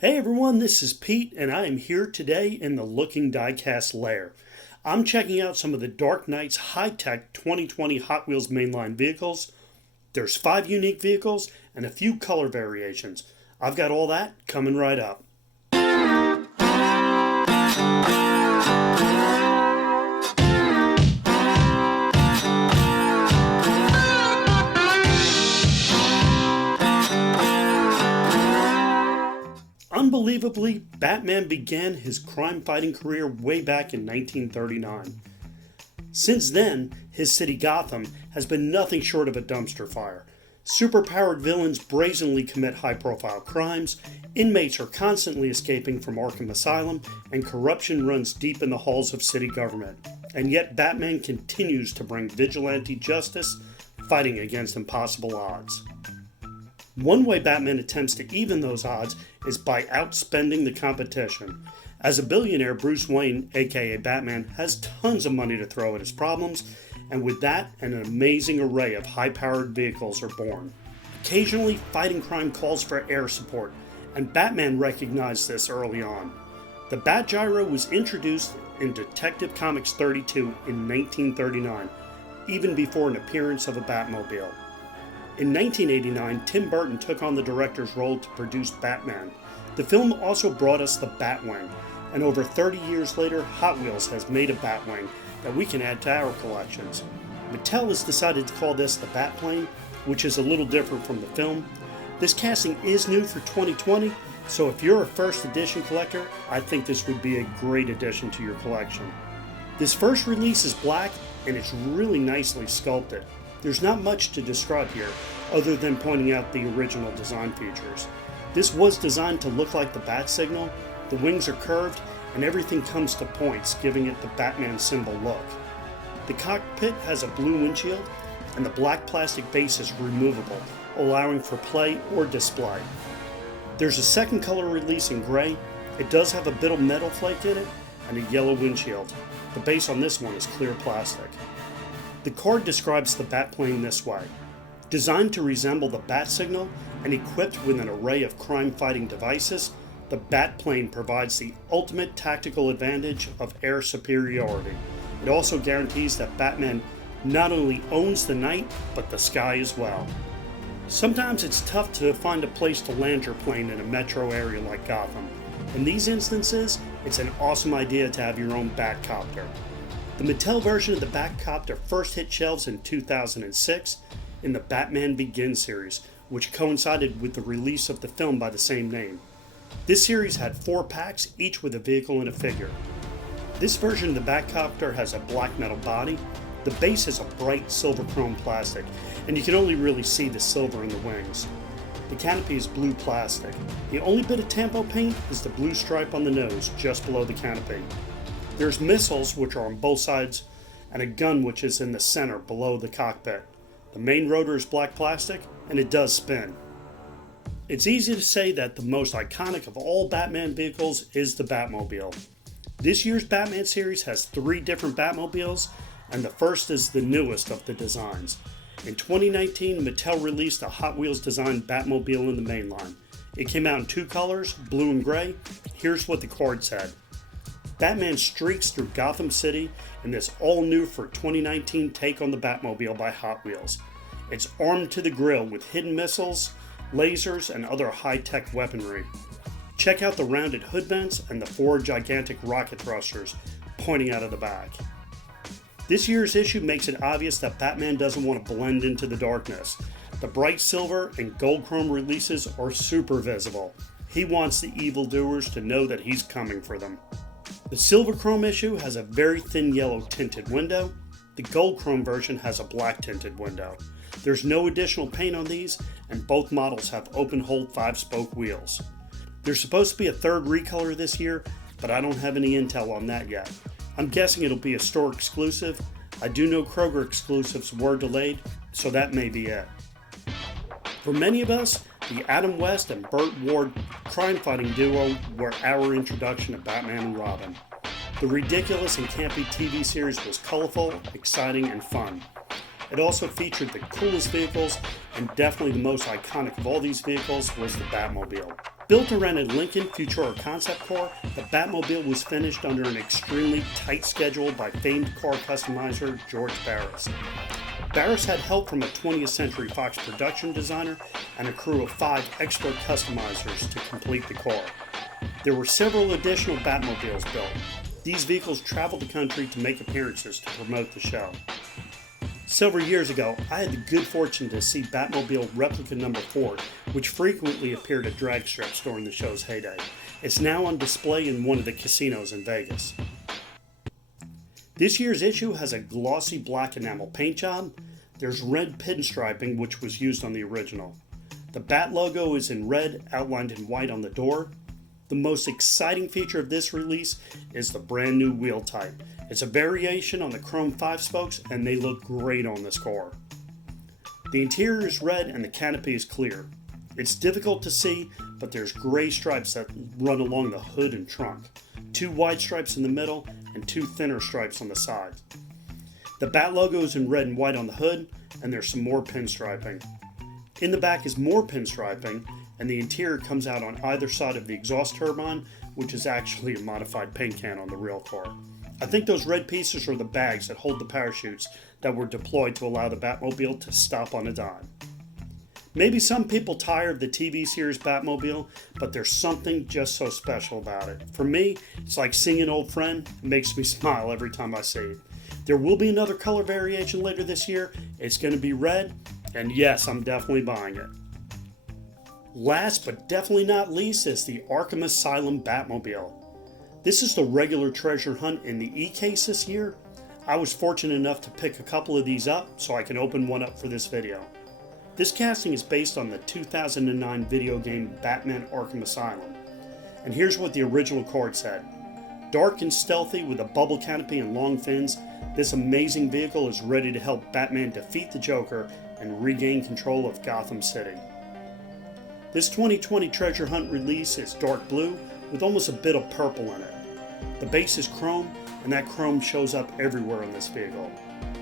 Hey everyone, this is Pete, and I am here today in the Looking Diecast lair. I'm checking out some of the Dark Knight's high-tech 2020 Hot Wheels mainline vehicles. There's 5 unique vehicles and a few color variations. I've got all that coming right up. Unbelievably, Batman began his crime-fighting career way back in 1939. Since then, his city Gotham has been nothing short of a dumpster fire. Superpowered villains brazenly commit high-profile crimes, inmates are constantly escaping from ARKHAM Asylum, and corruption runs deep in the halls of city government. And yet Batman continues to bring vigilante justice, fighting against impossible odds. One way Batman attempts to even those odds is by outspending the competition. As a billionaire, Bruce Wayne, aka Batman, has tons of money to throw at his problems, and with that, an amazing array of high-powered vehicles are born. Occasionally, fighting crime calls for air support, and Batman recognized this early on. The Bat Gyro was introduced in Detective Comics 32 in 1939, even before an appearance of a Batmobile. In 1989, Tim Burton took on the director's role to produce Batman. The film also brought us the Batwing, and over 30 years later, Hot Wheels has made a Batwing that we can add to our collections. Mattel has decided to call this the Batplane, which is a little different from the film. This casting is new for 2020, so if you're a first edition collector, I think this would be a great addition to your collection. This first release is black, and it's really nicely sculpted. There's not much to describe here, other than pointing out the original design features. This was designed to look like the bat signal, the wings are curved, and everything comes to points, giving it the Batman symbol look. The cockpit has a blue windshield, and the black plastic base is removable, allowing for play or display. There's a second color release in gray. It does have a bit of metal flake in it, and a yellow windshield. The base on this one is clear plastic. The card describes the Batplane this way. Designed to resemble the bat signal and equipped with an array of crime-fighting devices, the Batplane provides the ultimate tactical advantage of air superiority. It also guarantees that Batman not only owns the night, but the sky as well. Sometimes it's tough to find a place to land your plane in a metro area like Gotham. In these instances, it's an awesome idea to have your own Batcopter. The Mattel version of the Batcopter first hit shelves in 2006 in the Batman Begins series, which coincided with the release of the film by the same name. This series had 4 packs, each with a vehicle and a figure. This version of the Batcopter has a black metal body. The base is a bright silver chrome plastic, and you can only really see the silver in the wings. The canopy is blue plastic. The only bit of tampo paint is the blue stripe on the nose just below the canopy. There's missiles, which are on both sides, and a gun which is in the center below the cockpit. The main rotor is black plastic, and it does spin. It's easy to say that the most iconic of all Batman vehicles is the Batmobile. This year's Batman series has 3 different Batmobiles, and the first is the newest of the designs. In 2019, Mattel released a Hot Wheels designed Batmobile in the mainline. It came out in 2 colors, blue and gray. Here's what the card said. Batman streaks through Gotham City in this all-new for 2019 take on the Batmobile by Hot Wheels. It's armed to the grill with hidden missiles, lasers, and other high-tech weaponry. Check out the rounded hood vents and the 4 gigantic rocket thrusters pointing out of the back. This year's issue makes it obvious that Batman doesn't want to blend into the darkness. The bright silver and gold chrome releases are super visible. He wants the evildoers to know that he's coming for them. The silver chrome issue has a very thin yellow tinted window. The gold chrome version has a black tinted window. There's no additional paint on these, and both models have open-hole 5-spoke wheels. There's supposed to be a third recolor this year, but I don't have any intel on that yet. I'm guessing it'll be a store exclusive. I do know Kroger exclusives were delayed, so that may be it. For many of us, the Adam West and Burt Ward crime-fighting duo were our introduction to Batman and Robin. The ridiculous and campy TV series was colorful, exciting, and fun. It also featured the coolest vehicles, and definitely the most iconic of all these vehicles was the Batmobile. Built around a Lincoln Futura concept car, the Batmobile was finished under an extremely tight schedule by famed car customizer George Barris. Barris had help from a 20th Century Fox production designer and a crew of 5 expert customizers to complete the car. There were several additional Batmobiles built. These vehicles traveled the country to make appearances to promote the show. Several years ago, I had the good fortune to see Batmobile Replica Number 4, which frequently appeared at drag strips during the show's heyday. It's now on display in one of the casinos in Vegas. This year's issue has a glossy black enamel paint job. There's red pinstriping, which was used on the original. The Bat logo is in red, outlined in white on the door. The most exciting feature of this release is the brand new wheel type. It's a variation on the chrome 5 spokes, and they look great on this car. The interior is red and the canopy is clear. It's difficult to see, but there's gray stripes that run along the hood and trunk, 2 wide stripes in the middle and 2 thinner stripes on the sides. The Bat logo is in red and white on the hood, and there's some more pinstriping. In the back is more pinstriping, and the interior comes out on either side of the exhaust turbine, which is actually a modified paint can on the real car. I think those red pieces are the bags that hold the parachutes that were deployed to allow the Batmobile to stop on a dime. Maybe some people tire of the TV series Batmobile, but there's something just so special about it. For me, it's like seeing an old friend. It makes me smile every time I see it. There will be another color variation later this year. It's going to be red, and yes, I'm definitely buying it. Last but definitely not least is the ARKHAM ASYLUM Batmobile. This is the regular treasure hunt in the E-case this year. I was fortunate enough to pick a couple of these up so I can open one up for this video. This casting is based on the 2009 video game Batman Arkham Asylum. And here's what the original card said. Dark and stealthy with a bubble canopy and long fins, this amazing vehicle is ready to help Batman defeat the Joker and regain control of Gotham City. This 2020 treasure hunt release is dark blue with almost a bit of purple in it. The base is chrome, and that chrome shows up everywhere on this vehicle.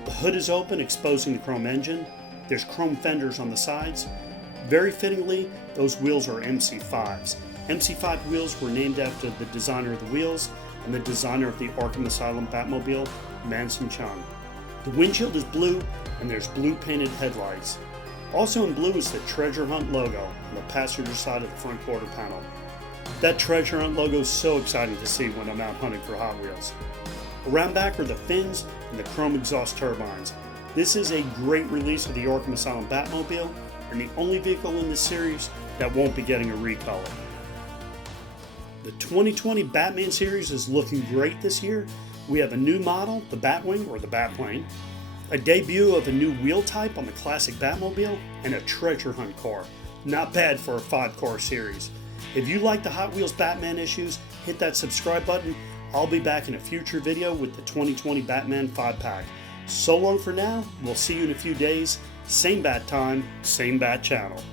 The hood is open, exposing the chrome engine. There's chrome fenders on the sides. Very fittingly, those wheels are MC5s. MC5 wheels were named after the designer of the wheels and the designer of the Arkham Asylum Batmobile, Manson Chung. The windshield is blue, and there's blue painted headlights. Also in blue is the Treasure Hunt logo on the passenger side of the front quarter panel. That Treasure Hunt logo is so exciting to see when I'm out hunting for Hot Wheels. Around back are the fins and the chrome exhaust turbines. This is a great release of the Arkham Asylum Batmobile, and the only vehicle in this series that won't be getting a recolor. The 2020 Batman series is looking great this year. We have a new model, the Batwing or the Batplane, a debut of a new wheel type on the classic Batmobile, and a treasure hunt car. Not bad for a 5-car series. If you like the Hot Wheels Batman issues, hit that subscribe button. I'll be back in a future video with the 2020 Batman 5-pack. So long for now. We'll see you in a few days. Same bat time, same bat channel.